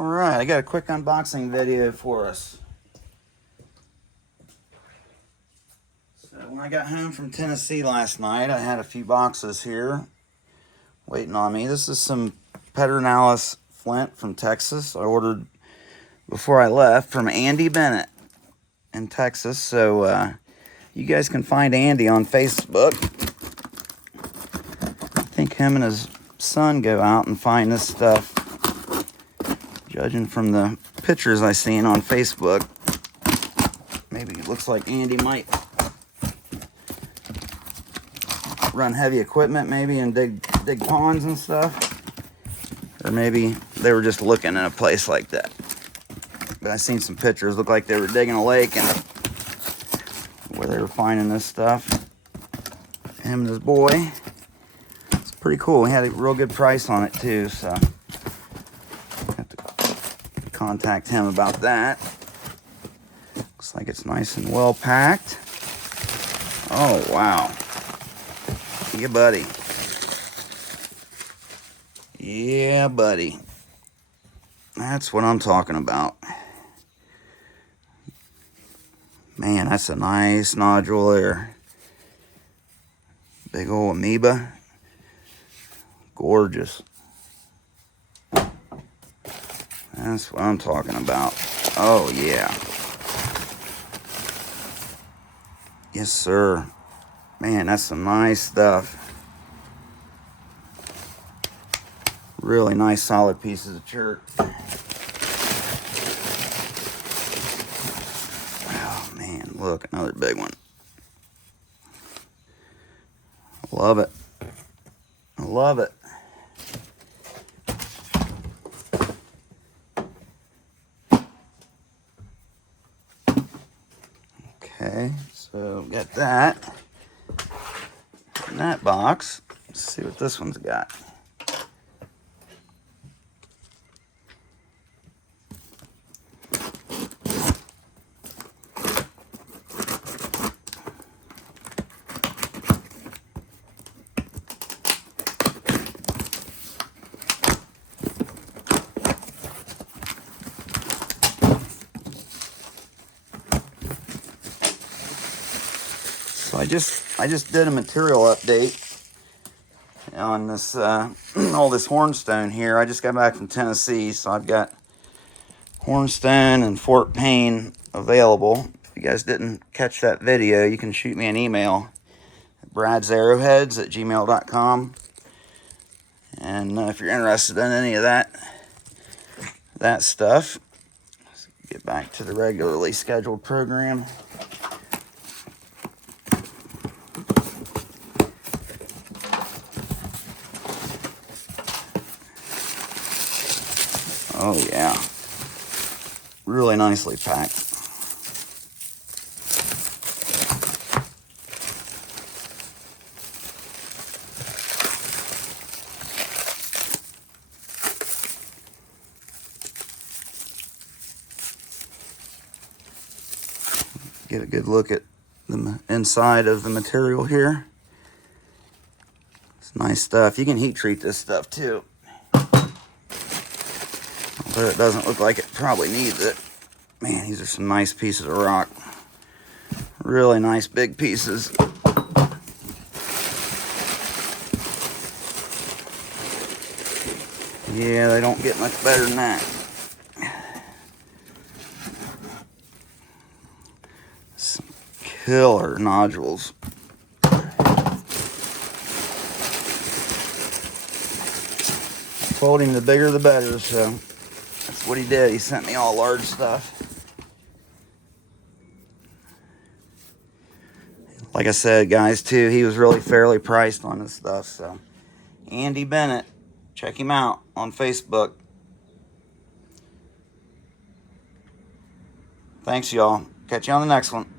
Alright, I got a quick unboxing video for us. So when I got home from Tennessee last night, I had a few boxes here waiting on me. This is some Pedrenales flint from Texas. I ordered before I left from Andy Bennett in Texas. So you guys can find Andy on Facebook. I think him and his son go out and find this stuff. Judging from the pictures I seen on Facebook, maybe it looks like Andy might run heavy equipment, maybe, and dig ponds and stuff. Or maybe they were just looking in a place like that. But I seen some pictures, looked like they were digging a lake and where they were finding this stuff. Him and his boy. It's pretty cool. He had a real good price on it too, so have to contact him about that. Looks like it's nice and well packed. Oh, wow. Yeah, buddy. Yeah, buddy. That's what I'm talking about. Man, that's a nice nodule there. Big old amoeba. Gorgeous. That's what I'm talking about. Oh, yeah. Yes, sir. Man, that's some nice stuff. Really nice, solid pieces of chert. Oh, man, look, another big one. Love it. I love it. Okay, so got that in that box. Let's see what this one's got. So I just did a material update on this all this hornstone here. I just got back from Tennessee, so I've got hornstone and Fort Payne available. If you guys didn't catch that video, you can shoot me an email at bradsarrowheads@gmail.com. And if you're interested in any of that stuff, let's get back to the regularly scheduled program. Oh, yeah. Really nicely packed. Get a good look at the inside of the material here. It's nice stuff. You can heat treat this stuff too. Although it doesn't look like it probably needs it. Man, these are some nice pieces of rock. Really nice big pieces. Yeah, they don't get much better than that. Some killer nodules. Told him the bigger the better, so that's what he did. He sent me all large stuff. Like I said, guys, too, he was really fairly priced on this stuff. So Andy Bennett, check him out on Facebook. Thanks, y'all. Catch you on the next one.